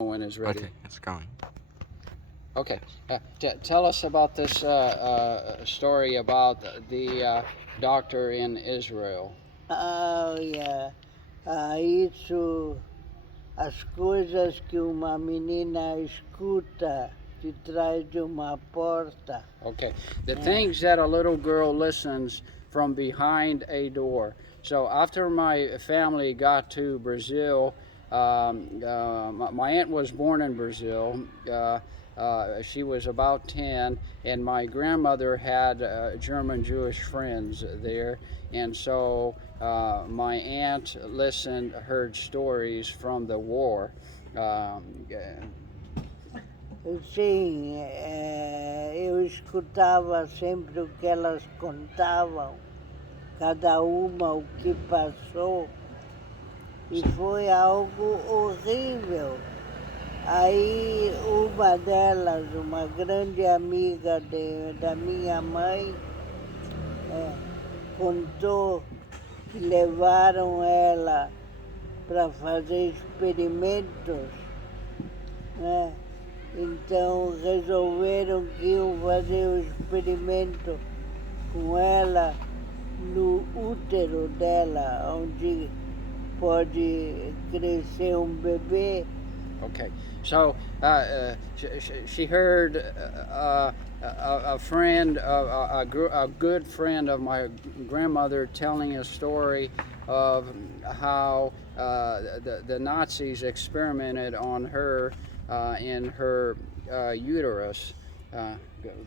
When is ready. Okay, it's going. Okay. Tell us about this story about the doctor in Israel. Ah, yeah. Isso, as coisas que uma menina escuta de trás de uma porta. Okay. The things that a little girl listens from behind a door. So after my family got to Brazil, my aunt was born in Brazil. She was about 10, and my grandmother had German Jewish friends there. And so my aunt heard stories from the war. Sim, eu escutava sempre o que elas contavam, cada uma o que passou, e foi algo horrível. Aí uma delas, uma grande amiga da minha mãe, contou que levaram ela para fazer experimentos, né? Então resolveram que iam fazer o experimento com ela no útero dela, onde pode crescer um bebê. Okay, so she heard a friend, a good friend of my grandmother telling a story of how the Nazis experimented on her in her uterus.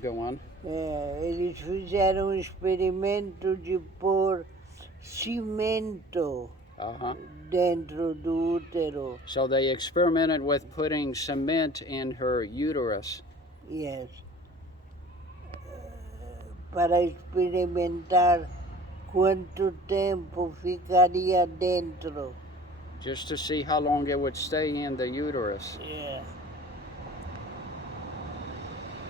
Go on. Eles fizeram um experimento de pôr cimento dentro do útero. So they experimented with putting cement in her uterus. Yes. Para experimentar quanto tempo ficaria dentro. Just to see how long it would stay in the uterus. Yeah.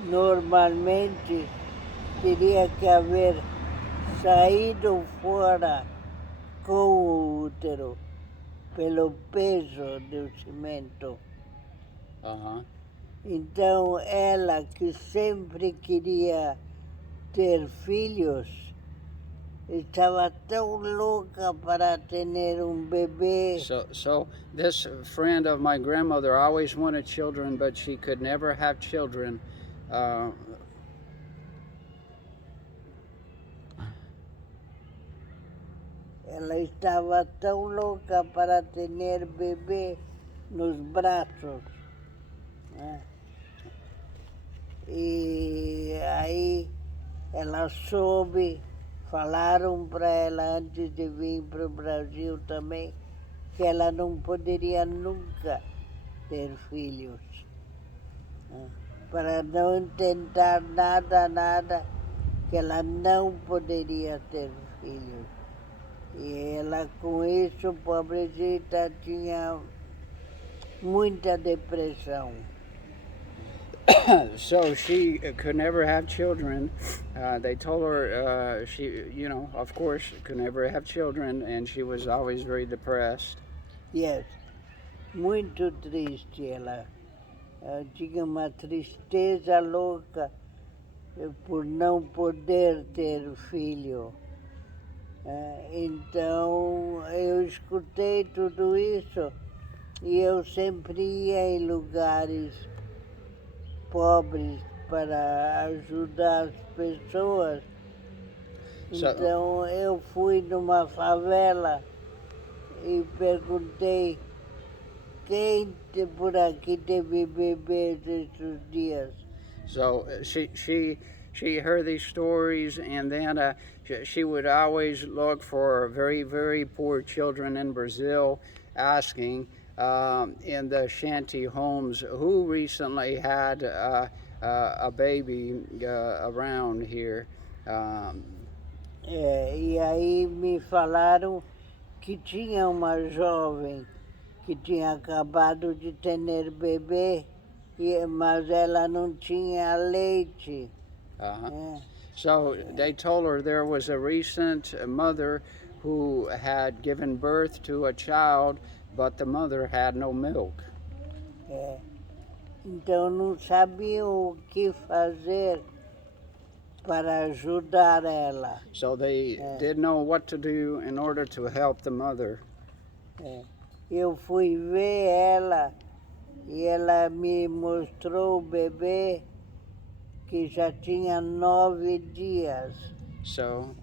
Normalmente teria que haver saído fora com o útero pelo peso do cimento. Então ela, que sempre queria ter filhos, estava tão louca para ter bebê. So this friend of my grandmother always wanted children, but she could never have children. Ela estava tão louca para ter bebê nos braços, né? E aí ela soube, falaram para ela antes de vir para o Brasil também, que ela não poderia nunca ter filhos, né? Para não tentar nada, que ela não poderia ter filhos. E ela, com isso, pobrecita, tinha muita depressão. So she could never have children. They told her she, of course, could never have children, and she was always very depressed. Yes, muito triste ela. Tinha uma tristeza louca por não poder ter filho. Então eu escutei tudo isso e eu sempre ia em lugares pobres para ajudar as pessoas. Então eu fui numa favela e perguntei quem por aqui teve bebês esses dias. So she heard these stories, and then she would always look for very, very poor children in Brazil, asking in the shanty homes who recently had a baby around here. E aí me falaram que tinha uma jovem que tinha acabado de ter bebê, mas ela não tinha leite. So they told her there was a recent mother who had given birth to a child, but the mother had no milk. É. Então não sabiam o que fazer para ajudar ela. So they didn't know what to do in order to help the mother. É. Eu fui ver ela e ela me mostrou o bebê que já tinha 9 dias. So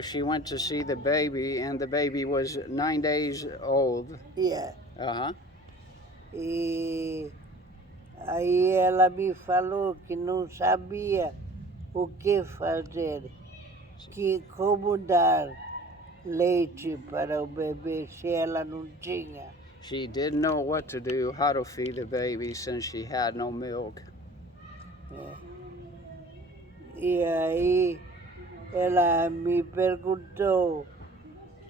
she went to see the baby, and the baby was 9 days old. Yeah. Uh-huh. E aí ela me falou que não sabia o que fazer, que como dar leite para o bebê se ela não tinha. She didn't know what to do, how to feed the baby since she had no milk. É. E aí ela me perguntou,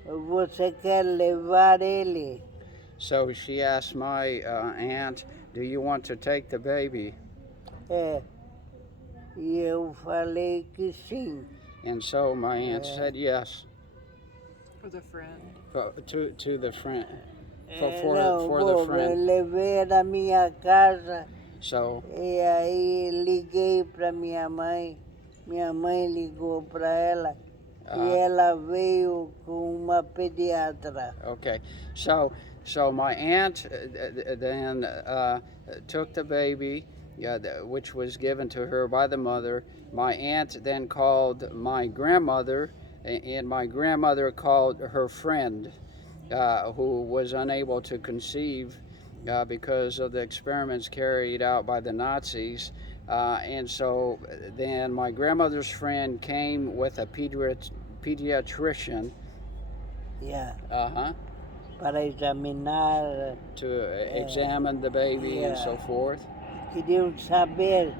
você quer levar ele? So she asked my aunt, do you want to take the baby? É. E eu falei que sim. And so my aunt said yes. For the friend. To the friend. Não, For the bom, eu friend. levei na minha casa So e aí liguei para minha mãe ligou para ela e ela veio com uma pediatra. okay, so my aunt then took the baby, which was given to her by the mother. My aunt then called my grandmother, and my grandmother called her friend, who was unable to conceive because of the experiments carried out by the Nazis. And so then my grandmother's friend came with a pediatrician. Yeah. Uh-huh. Para examinar. To examine the baby and so forth. Queriam saber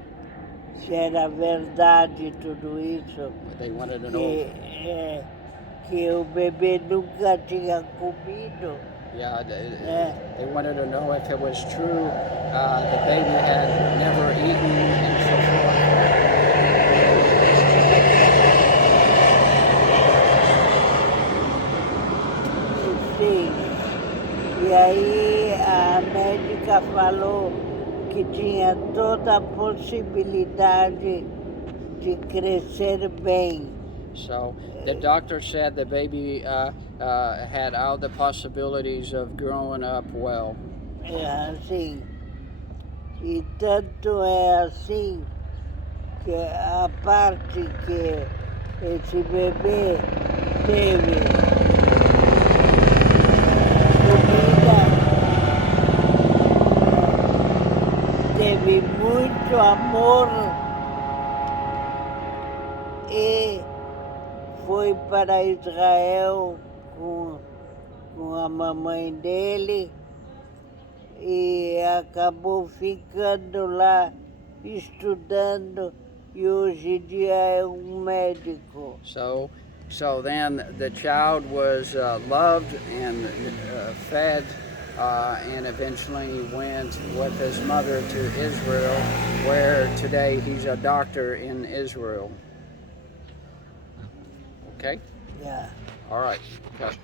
se era verdade tudo isso. They wanted to know. Que o bebê nunca tinha comido. Yeah, they wanted to know if it was true the baby had never eaten and so forth. Sim. E aí a médica falou que tinha toda a possibilidade de crescer bem. So the doctor said the baby had all the possibilities of growing up well. É assim. E tanto é assim que a parte que esse bebê teve comida, teve muito amor e foi para Israel com a mamãe dele e acabou ficando lá estudando e hoje em dia é médico. So then the child was loved and fed and eventually went with his mother to Israel, where today he's a doctor in Israel. Okay? Yeah. All right. Okay.